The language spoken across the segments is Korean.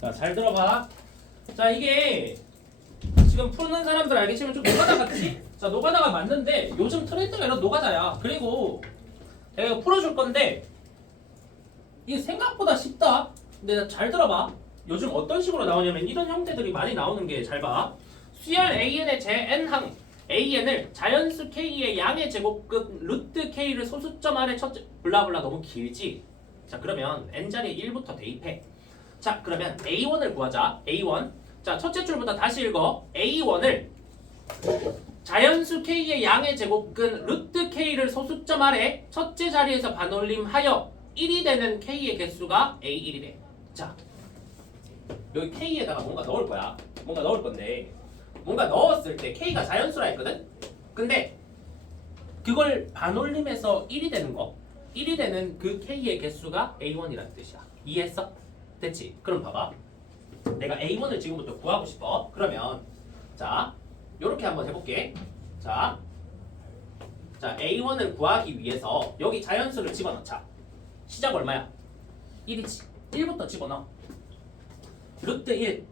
자, 잘 들어봐. 자, 이게 지금 푸는 사람들 알겠지만 좀 노가다 같지? 자, 노가다가 맞는데 요즘 트렌드가 이런 노가다야. 그리고 내가 이거 풀어줄 건데 이게 생각보다 쉽다. 근데 잘 들어봐. 요즘 어떤 식으로 나오냐면 이런 형태들이 많이 나오는 게 잘 봐. 수열 AN의 제 N항 AN을 자연수 K의 양의 제곱급 루트 K를 소수점 아래 첫째 블라블라 너무 길지? 자, 그러면 N자리에 1부터 대입해. 자, 그러면 A1을 구하자. A1. 자, 첫째 줄부터 다시 읽어. A1을 자연수 K의 양의 제곱근 루트 K를 소수점 아래 첫째 자리에서 반올림하여 1이 되는 K의 개수가 A1이 돼. 자, 여기 K에다가 뭔가 넣을 거야. 뭔가 넣을 건데 뭔가 넣었을 때 K가 자연수라 했거든? 근데 그걸 반올림해서 1이 되는 거 1이 되는 그 K의 개수가 A1이라는 뜻이야. 이해했어? 됐지? 그럼 봐봐. 내가 A1을 지금부터 구하고 싶어. 그러면 자, 요렇게 한번 해볼게. 자, A1을 구하기 위해서 여기 자연수를 집어넣자. 시작 얼마야? 1이지. 1부터 집어넣어. 루트 1.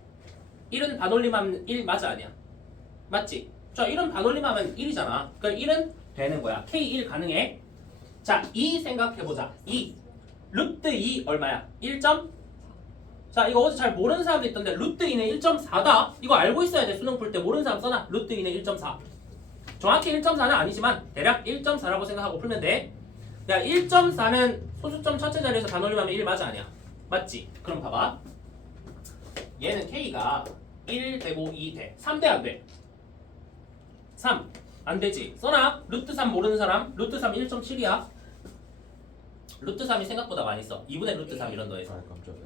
1은 반올림하면 1 맞아 아니야? 맞지? 자, 1은 반올림하면 1이잖아. 그럼 1은 되는 거야. K1 가능해? 자, 2 생각해보자. 2. 루트 2 얼마야? 1. 자, 이거 어제 잘 모르는 사람도 있던데 루트 2는 1.4다. 이거 알고 있어야 돼. 수능 풀 때 모르는 사람 써놔. 루트 2는 1.4. 정확히 1.4는 아니지만 대략 1.4라고 생각하고 풀면 돼. 야, 1.4는 소수점 첫째 자리에서 반올림하면 1 맞아 아니야? 맞지? 그럼 봐봐. 얘는 K가 1 되고 2 돼. 3 돼 안 돼? 3. 안 되지. 써놔. 루트 3 모르는 사람. 루트 3 1.7이야. 루트 3이 생각보다 많이 써. 2분의 루트 3 이런 더해서. 깜짝이야.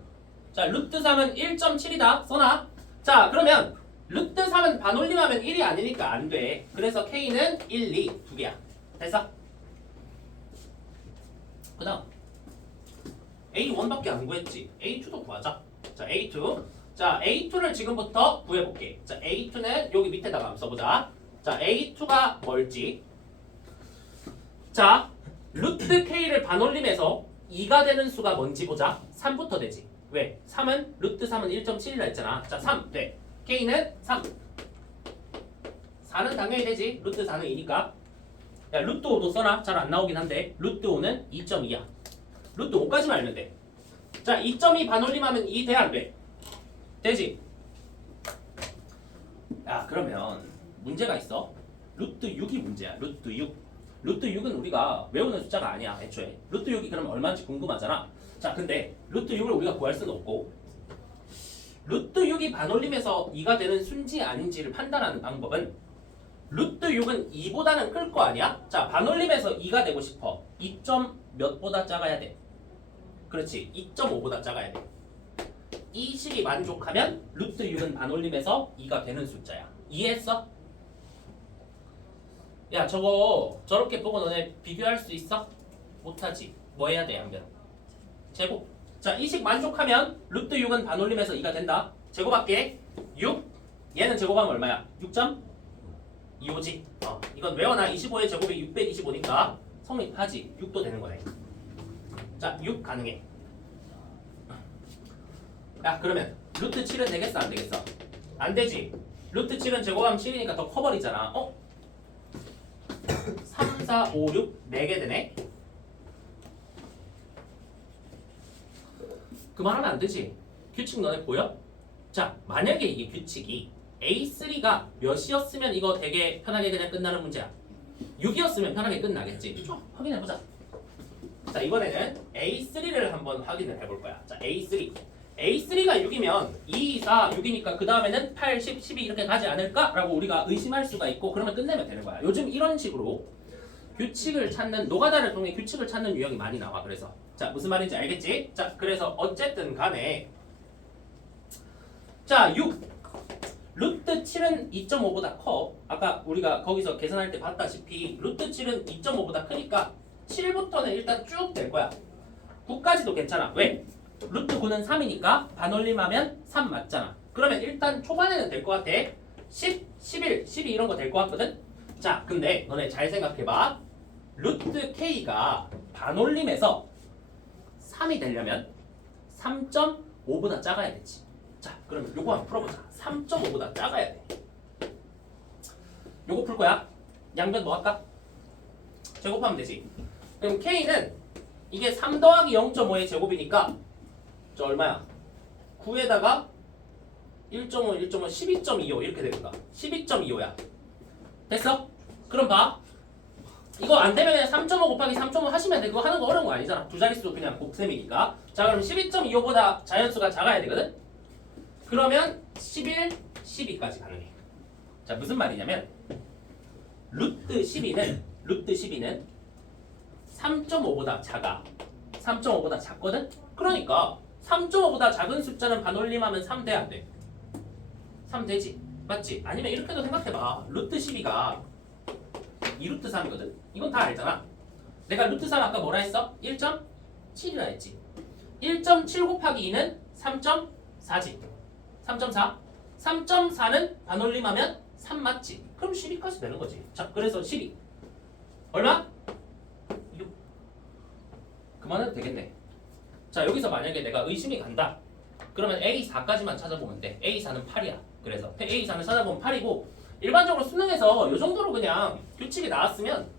자, 루트 3은 1.7이다. 써놔. 자, 그러면 루트 3은 반올림하면 1이 아니니까 안 돼. 그래서 K는 1, 2 두 개야. 됐어? 그 다음 A1밖에 안 구했지. A2도 구하자. 자, A2. 자, A2를 지금부터 구해볼게. 자, A2는 여기 밑에다가 한번 써보자. 자, A2가 뭘지. 자, 루트 K를 반올림해서 2가 되는 수가 뭔지 보자. 3부터 되지. 왜? 3은 루트 3은 1.7이라 했잖아. 자, 3 돼. K는 3. 4는 당연히 되지. 루트 4는 2니까. 야, 루트 5도 써놔. 잘 안 나오긴 한데 루트 5는 2.2야. 루트 5까지만 알면 돼. 자, 2.2 반올림하면 2 돼 안 돼? 되지? 야, 그러면 문제가 있어. 루트 6이 문제야. 루트 6. 루트 6은 우리가 외우는 숫자가 아니야. 애초에. 루트 6이 그러면 얼마인지 궁금하잖아. 자, 근데 루트 6을 우리가 구할 수는 없고 루트 6이 반올림해서 2가 되는 수인지 아닌지를 판단하는 방법은 루트 6은 2보다는 클 거 아니야? 자, 반올림해서 2가 되고 싶어. 2. 몇보다 작아야 돼? 그렇지. 2.5보다 작아야 돼. 이 식이 만족하면 루트 6은 반올림해서 2가 되는 숫자야. 이해했어? 야, 저거 저렇게 보고 너네 비교할 수 있어? 못하지. 뭐 해야 돼, 양변? 제곱. 자, 이 식 만족하면 루트 6은 반올림해서 2가 된다. 제곱할게. 6. 얘는 제곱하면 얼마야? 6.25지. 이건 외워놔. 25의 제곱이 625니까 성립하지. 6도 되는 거네. 자, 6 가능해. 야, 그러면 루트 7은 되겠어 안 되겠어? 안 되지. 루트 7은 제곱하면 7이니까 더 커버리잖아. 3, 4, 5, 6 4개 되네. 그만하면 안 되지. 규칙 너네 보여? 자, 만약에 이게 규칙이 A3가 몇이었으면 이거 되게 편하게 그냥 끝나는 문제야. 6이었으면 편하게 끝나겠지. 확인해보자. 자, 이번에는 A3를 한번 확인을 해볼 거야. 자, A3. A3가 6이면 2, 4, 6이니까 그 다음에는 8, 10, 12 이렇게 가지 않을까라고 우리가 의심할 수가 있고 그러면 끝내면 되는 거야. 요즘 이런 식으로 규칙을 찾는 노가다를 통해 규칙을 찾는 유형이 많이 나와. 그래서 자, 무슨 말인지 알겠지? 자, 그래서 어쨌든 간에 자, 6 루트 7은 2.5보다 커. 아까 우리가 거기서 계산할 때 봤다시피 루트 7은 2.5보다 크니까 7부터는 일단 쭉 될 거야. 9까지도 괜찮아. 왜? 루트 9는 3이니까 반올림하면 3 맞잖아. 그러면 일단 초반에는 될 것 같아. 10, 11, 12 이런 거 될 것 같거든? 자, 근데 너네 잘 생각해봐. 루트 K가 반올림해서 3이 되려면 3.5보다 작아야 되지. 자, 그러면 요거 한번 풀어보자. 3.5보다 작아야 돼. 요거 풀 거야. 양변 뭐 할까? 제곱하면 되지. 그럼 K는 이게 3 더하기 0.5의 제곱이니까 저 얼마야? 9에다가 1.5, 1.5, 12.25 이렇게 되는가? 12.25야. 됐어? 그럼 봐. 이거 안 되면 그냥 3.5 곱하기 3.5 하시면 돼. 그거 하는 거 어려운 거 아니잖아. 두 자릿수 그냥 곱셈이니까. 자, 그럼 12.25보다 자연수가 작아야 되거든? 그러면 11, 12까지 가능해. 자, 무슨 말이냐면 루트 12는 3.5보다 작아. 3.5보다 작거든? 그러니까 3.5보다 작은 숫자는 반올림하면 3 돼, 안 돼? 3 되지? 맞지? 아니면 이렇게도 생각해봐. 루트 12가 2루트 3이거든? 이건 다 알잖아. 내가 루트 3 아까 뭐라 했어? 1.7이라 했지. 1.7 곱하기 2는 3.4지. 3.4. 3.4는 반올림하면 3 맞지? 그럼 12까지 되는 거지. 자, 그래서 12. 얼마? 6. 그만해도 되겠네. 자, 여기서 만약에 내가 의심이 간다. 그러면 A4까지만 찾아보면 돼. A4는 8이야. 그래서 A4는 찾아보면 8이고 일반적으로 수능에서 이 정도로 그냥 규칙이 나왔으면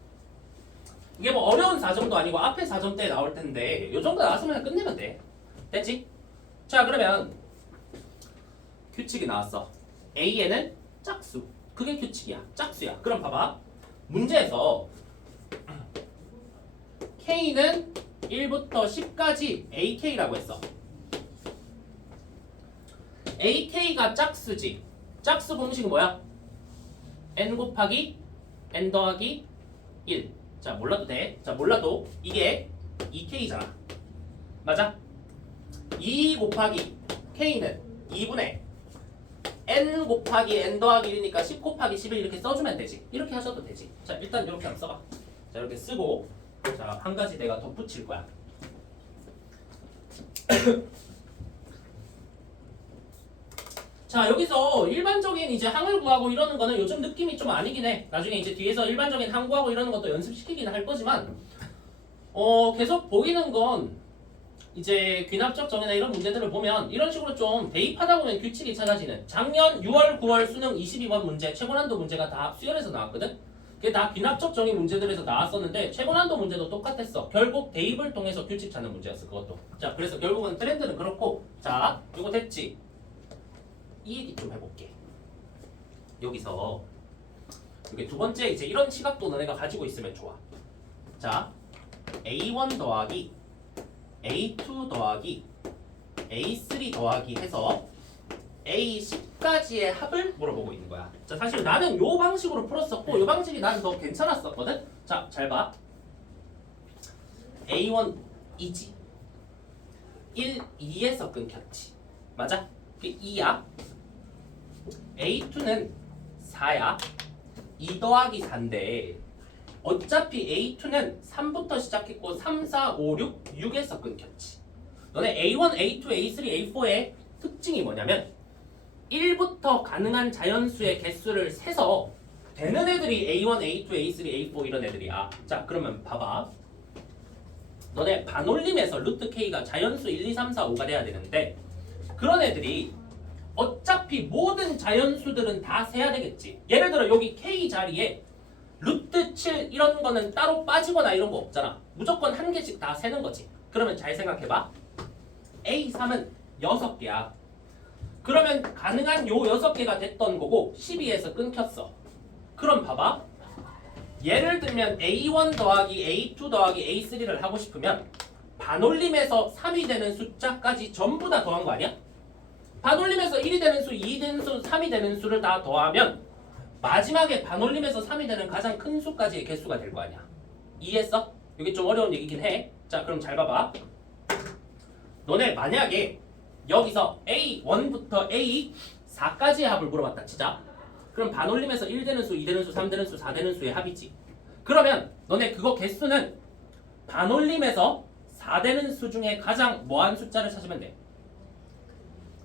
이게 뭐 어려운 4점도 아니고 앞에 4점대 나올 텐데 이 정도 나왔으면 그냥 끝내면 돼. 됐지? 자, 그러면 규칙이 나왔어. A에는 짝수. 그게 규칙이야. 짝수야. 그럼 봐봐. 문제에서 K는 1부터 10까지 AK라고 했어. AK가 짝수지. 짝수 공식은 뭐야? N 곱하기 N 더하기 1. 자, 몰라도 돼. 자, 몰라도 이게 2K잖아. 맞아? 2 곱하기 K는 2분의 N 곱하기 N 더하기 1이니까 10 곱하기 11 이렇게 써주면 되지. 이렇게 하셔도 되지. 자, 일단 이렇게 한번 써봐. 자, 이렇게 쓰고 자, 한 가지 내가 덧붙일 거야. 자, 여기서 일반적인 이제 항을 구하고 이러는 거는 요즘 느낌이 좀 아니긴 해. 나중에 이제 뒤에서 일반적인 항 구하고 이러는 것도 연습시키긴 할 거지만 계속 보이는 건 이제 귀납적 정의나 이런 문제들을 보면 이런 식으로 좀 대입하다 보면 규칙이 찾아지는 작년 6월, 9월 수능 22번 문제 최고난도 문제가 다 수열에서 나왔거든? 그게 다 귀납적 정의 문제들에서 나왔었는데 최고난도 문제도 똑같았어. 결국 대입을 통해서 규칙 찾는 문제였어. 그것도. 자, 그래서 결국은 트렌드는 그렇고 자, 이거 됐지? 이 얘기 좀 해볼게. 여기서 이게 두 번째 이제 이런 시각도 너네가 가지고 있으면 좋아. 자, A1 더하기 A2 더하기 A3 더하기 해서 A10까지의 합을 물어보고 있는 거야. 자, 사실 나는 요 방식으로 풀었었고 요 방식이 나는 더 괜찮았었거든. 자, 잘 봐. A1 2지. 1, 2에서 끊겼지. 맞아? 그게 2야. A2는 4야. 2 더하기 4인데 어차피 A2는 3부터 시작했고 3, 4, 5, 6, 6에서 끊겼지. 너네 A1, A2, A3, A4의 특징이 뭐냐면 1부터 가능한 자연수의 개수를 세서 되는 애들이 A1, A2, A3, A4 이런 애들이야. 자, 그러면 봐봐. 너네 반올림에서 루트 K가 자연수 1, 2, 3, 4, 5가 돼야 되는데 그런 애들이 어차피 모든 자연수들은 다 세야 되겠지. 예를 들어 여기 K 자리에 루트 7 이런 거는 따로 빠지거나 이런 거 없잖아. 무조건 한 개씩 다 세는 거지. 그러면 잘 생각해봐. A3은 6개야. 그러면 가능한 요 6개가 됐던 거고 12에서 끊겼어. 그럼 봐봐. 예를 들면 A1 더하기 A2 더하기 A3를 하고 싶으면 반올림에서 3이 되는 숫자까지 전부 다 더한 거 아니야? 반올림에서 1이 되는 수, 2이 되는 수, 3이 되는 수를 다 더하면 마지막에 반올림에서 3이 되는 가장 큰 수까지의 개수가 될 거 아니야. 이해했어? 이게 좀 어려운 얘기긴 해. 자, 그럼 잘 봐봐. 너네 만약에 여기서 A1부터 A4까지의 합을 물어봤다 치자. 그럼 반올림에서 1 되는 수, 2 되는 수, 3 되는 수, 4 되는 수의 합이지. 그러면 너네 그거 개수는 반올림에서 4 되는 수 중에 가장 뭐한 숫자를 찾으면 돼?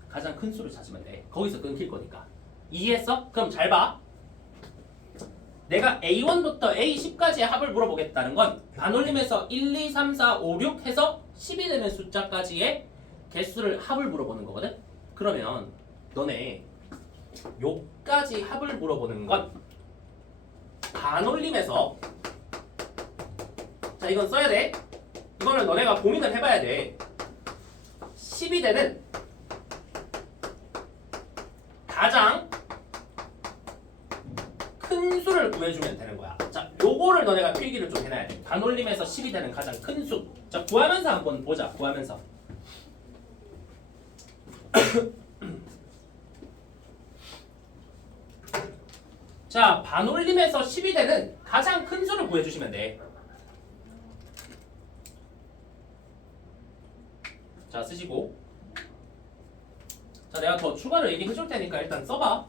가장 큰 수를 찾으면 돼. 거기서 끊길 거니까. 이해했어? 그럼 잘 봐. 내가 A1부터 A10까지의 합을 물어보겠다는 건 반올림에서 1, 2, 3, 4, 5, 6 해서 10이 되는 숫자까지의 개수를 합을 물어보는 거거든. 그러면 너네 요까지 합을 물어보는 건 반올림에서 자 이건 써야 돼. 이거는 너네가 고민을 해봐야 돼. 10이 되는 가장 큰 수를 구해주면 되는 거야. 자, 요거를 너네가 필기를 좀 해놔야 돼. 반올림에서 10이 되는 가장 큰 수. 자, 구하면서 한번 보자. 구하면서. 자, 반올림에서 10이 되는 가장 큰 수를 구해주시면 돼. 자, 쓰시고. 자, 내가 더 추가로 얘기해줄 테니까 일단 써봐.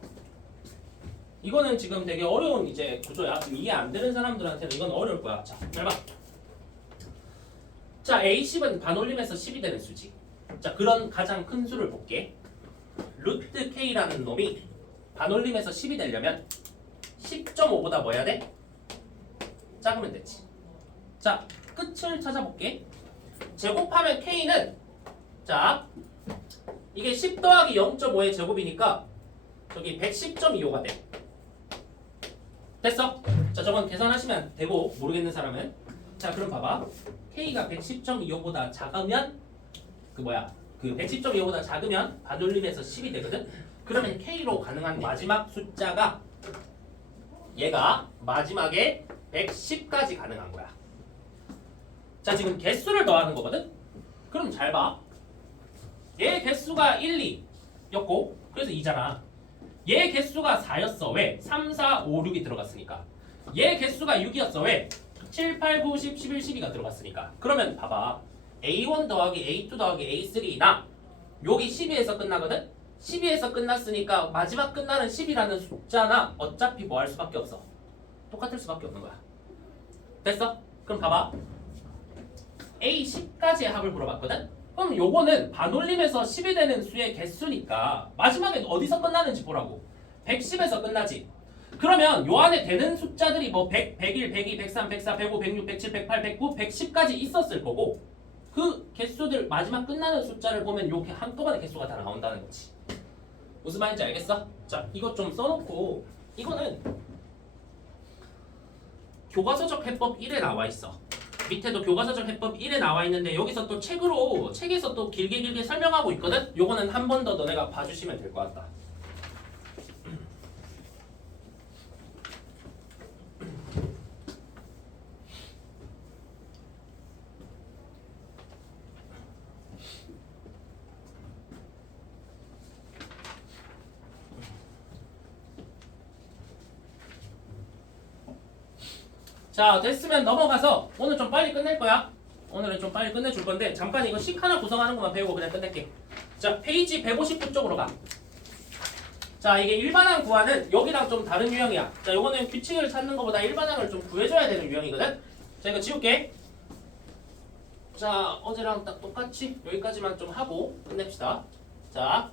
이거는 지금 되게 어려운 이제 구조야. 지금 이해 안 되는 사람들한테는 이건 어려울 거야. 자, 잘 봐. 자, A10은 반올림에서 10이 되는 수지. 자, 그런 가장 큰 수를 볼게. 루트 K라는 놈이 반올림에서 10이 되려면 10.5보다 뭐 해야 돼? 작으면 되지. 자, 끝을 찾아볼게. 제곱하면 K는 자, 이게 10 더하기 0.5의 제곱이니까 저기 110.25가 돼. 됐어? 자, 저건 계산하시면 되고 모르겠는 사람은 자, 그럼 봐봐. K가 110.25보다 작으면 그 110.25보다 작으면 반올림에서 10이 되거든? 그러면 K로 가능한 마지막 숫자가 얘가 마지막에 110까지 가능한 거야. 자, 지금 개수를 더하는 거거든? 그럼 잘 봐. 얘 개수가 1, 2였고 그래서 2잖아. 얘 개수가 4였어. 왜? 3, 4, 5, 6이 들어갔으니까. 얘 개수가 6이었어. 왜? 7, 8, 9, 10, 11, 12가 들어갔으니까. 그러면 봐봐. A1 더하기 A2 더하기 A3나 여기 12에서 끝나거든? 12에서 끝났으니까 마지막 끝나는 10이라는 숫자나 어차피 뭐 할 수밖에 없어. 똑같을 수밖에 없는 거야. 됐어? 그럼 봐봐. A10까지의 합을 물어봤거든? 그럼 요거는 반올림에서 10이 되는 수의 개수니까 마지막에 어디서 끝나는지 보라고. 110에서 끝나지. 그러면 요 안에 되는 숫자들이 뭐 100, 101, 102, 103, 104, 105, 106, 107, 108, 109, 110까지 있었을 거고 그 개수들 마지막 끝나는 숫자를 보면 요렇게 한꺼번에 개수가 다 나온다는 거지. 무슨 말인지 알겠어? 자, 이것 좀 써놓고 이거는 교과서적 해법 1에 나와 있어. 밑에도 교과서적 해법 1에 나와 있는데 여기서 또 책에서 또 길게 설명하고 있거든? 요거는 한 번 더 너네가 봐주시면 될 것 같다. 자, 됐으면 넘어가서 오늘 좀 빨리 끝낼 거야. 오늘은 좀 빨리 끝내줄 건데 잠깐 이거 식 하나 구성하는 것만 배우고 그냥 끝낼게. 자, 페이지 159 쪽으로 가. 자, 이게 일반항 구하는 여기랑 좀 다른 유형이야. 자, 요거는 규칙을 찾는 것보다 일반항을 좀 구해줘야 되는 유형이거든. 자, 이거 지울게. 자, 어제랑 딱 똑같이 여기까지만 좀 하고 끝냅시다. 자,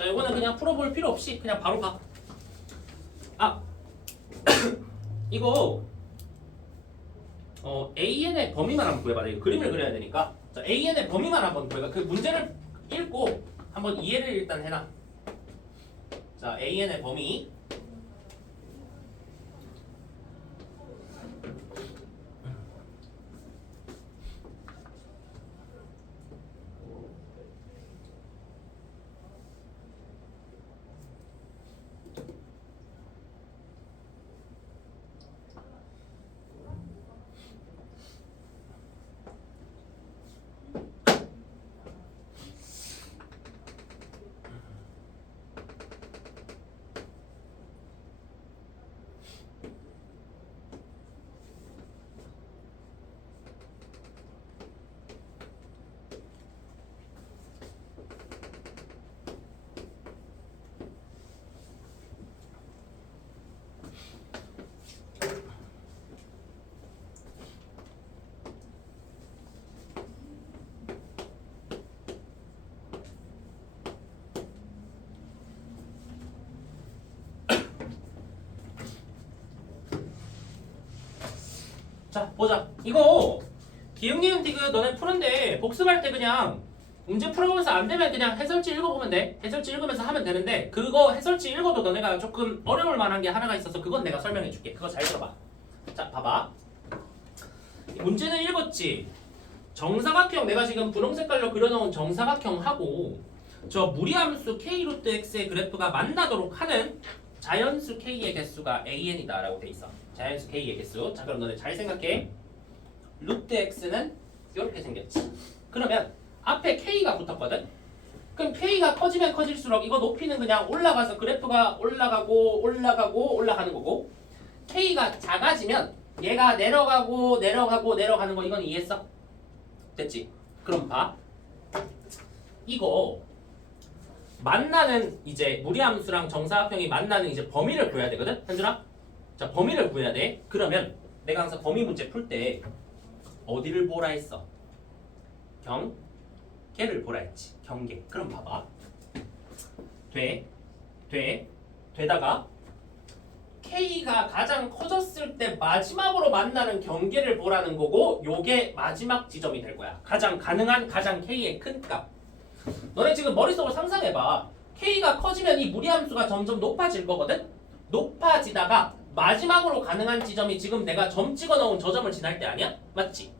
요거는 그냥 풀어볼 필요 없이 그냥 바로 가. 이거 AN의 범위만 한번 구해봐. 이거 그림을 그려야 되니까. 자, AN의 범위만 한번 구해봐. 그 문제를 읽고 한번 이해를 일단 해놔. 자, AN의 범위. 자, 보자. 이거 기흥 니은 디귿 너네 푸는데 복습할 때 그냥 문제 풀어보면서 안 되면 그냥 해설지 읽어보면 돼. 해설지 읽으면서 하면 되는데 그거 해설지 읽어도 너네가 조금 어려울 만한 게 하나가 있어서 그건 내가 설명해 줄게. 그거 잘 들어봐. 자, 봐봐. 문제는 읽었지. 정사각형 내가 지금 분홍 색깔로 그려놓은 정사각형하고 저 무리함수 k 루트 x의 그래프가 만나도록 하는 자연수 k의 개수가 an이다 라고 돼 있어. 자연수 k의 개수. 자, 그럼 너네 잘 생각해. 루트 x는 이렇게 생겼지. 그러면 앞에 k가 붙었거든. 그럼 k가 커지면 커질수록 이거 높이는 그냥 올라가서 그래프가 올라가고 올라가는 거고, k가 작아지면 얘가 내려가는 거 이건 이해했어? 됐지? 그럼 봐. 이거 만나는 이제 무리함수랑 정사각형이 만나는 이제 범위를 구해야 되거든. 현준아? 자, 범위를 구해야 돼. 그러면 내가 항상 범위 문제 풀 때 어디를 보라 했어? 경계를 보라 했지. 경계. 그럼 봐봐. 되다가 K가 가장 커졌을 때 마지막으로 만나는 경계를 보라는 거고, 요게 마지막 지점이 될 거야. 가장 가능한 가장 K의 큰 값. 너네 지금 머릿속으로 상상해봐. K가 커지면 이 무리함수가 점점 높아질 거거든? 높아지다가 마지막으로 가능한 지점이 지금 내가 점 찍어 놓은 저 점을 지날 때 아니야? 맞지?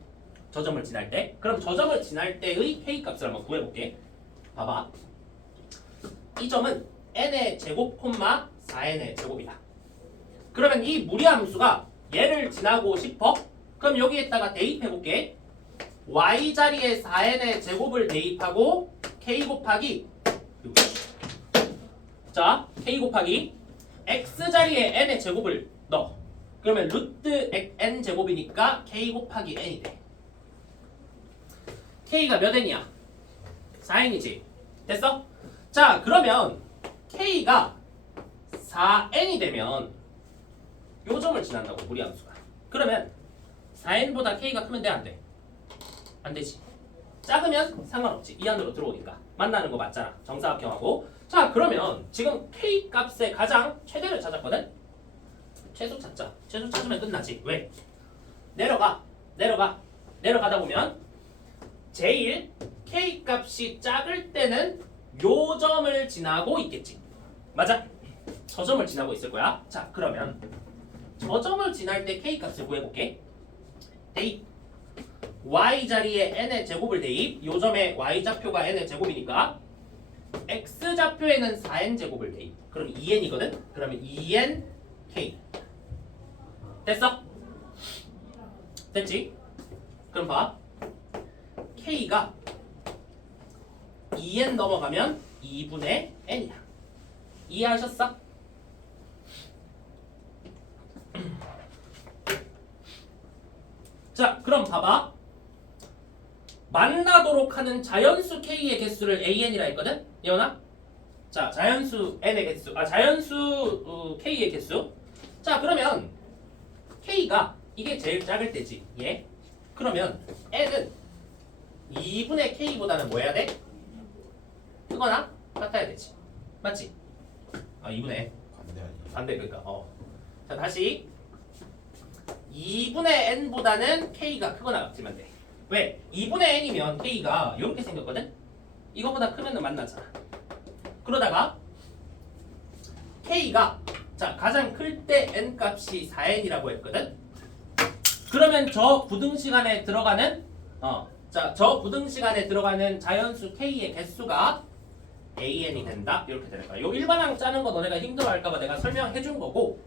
저 점을 지날 때. 그럼 저 점을 지날 때의 K 값을 한번 구해볼게. 봐봐. 이 점은 n의 제곱, 4n의 제곱이다. 그러면 이 무리함수가 얘를 지나고 싶어? 그럼 여기에다가 대입해볼게. y 자리에 4n의 제곱을 대입하고 k 곱하기 자, k 곱하기 x 자리에 n의 제곱을 넣어. 그러면 루트 n 제곱이니까 k 곱하기 n이 돼. k가 몇 n이야? 4n이지. 됐어? 자, 그러면 k가 4n이 되면 요 점을 지난다고, 무리함수가. 그러면 4n보다 k가 크면 돼, 안 돼? 안 되지. 작으면 상관없지. 이 안으로 들어오니까. 만나는 거 맞잖아. 정사각형하고. 자, 그러면 지금 k 값의 가장 최대를 찾았거든? 최소 찾자. 최소 찾으면 끝나지. 왜? 내려가다 보면 제일 k 값이 작을 때는 요 점을 지나고 있겠지. 맞아? 저 점을 지나고 있을 거야. 자, 그러면 저 점을 지날 때 k 값을 구해볼게. 대입. y 자리에 n의 제곱을 대입. 요 점에 y 좌표가 n의 제곱이니까 x 좌표에는 4n 제곱을 대입. 그럼 2n이거든? 그러면 2n k. 됐어? 됐지? 그럼 봐. k가 2n 넘어가면 2분의 n이야. 이해하셨어? 자, 그럼 봐봐. 만나도록 하는 자연수 k의 개수를 an이라 했거든? 예원아? 자, 자연수 n의 개수, 자연수 k의 개수. 자, 그러면 k가 이게 제일 작을 때지. 예? 그러면 n은 2분의 k보다는 뭐 해야 돼? 크거나 같아야 되지. 맞지? 2분의 반대. 그러니까 자, 다시 2분의 n보다는 k가 크거나 같으면 돼. 왜? 2분의 n이면 k가 이렇게 생겼거든? 이거보다 크면 만나잖아. 그러다가 k가 자, 가장 클 때 n 값이 4n이라고 했거든? 그러면 저 부등시간에 들어가는 저 부등시간에 들어가는 자연수 k의 개수가 an이 된다. 이렇게 되는 거야. 요 일반항 짜는 거 너네가 힘들어할까봐 내가 설명해 준 거고.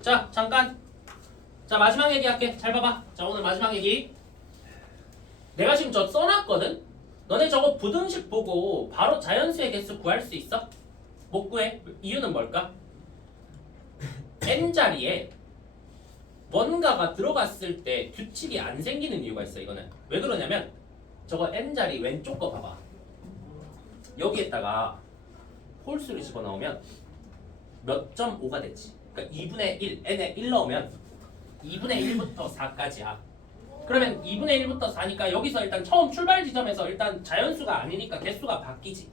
자, 잠깐. 자, 마지막 얘기할게. 잘 봐봐. 자, 오늘 마지막 얘기. 내가 지금 저 써놨거든? 너네 저거 부등식 보고 바로 자연수의 개수 구할 수 있어? 못 구해. 이유는 뭘까? n자리에 뭔가가 들어갔을 때 규칙이 안 생기는 이유가 있어. 이거는 왜 그러냐면 저거 n자리 왼쪽 거 봐봐. 여기에다가 홀수를 집어넣으면 몇 점 5가 되지. 그러니까 2분의 1, n에 1 넣으면 2분의 1부터 4까지야. 그러면 2분의 1부터 4니까 여기서 일단 처음 출발 지점에서 일단 자연수가 아니니까 개수가 바뀌지.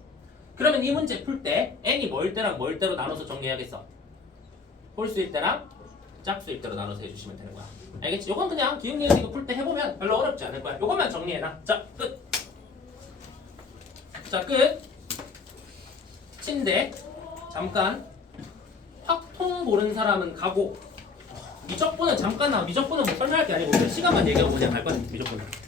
그러면 이 문제 풀 때 n이 뭐일 때랑 뭐일 때로 나눠서 정리해야겠어. 홀수일 때랑 짝수일 때로 나눠서 해주시면 되는 거야. 알겠지? 요건 그냥 기억력 이거 풀 때 해보면 별로 어렵지 않을 거야. 요것만 정리해놔. 자, 끝. 자, 끝. 친데 잠깐 확통 모르는 사람은 가고 미적분은 잠깐 나 미적분은 뭐 설명할 게 아니고 그냥 시간만 얘기하고 그냥 갈 거야 미적분은.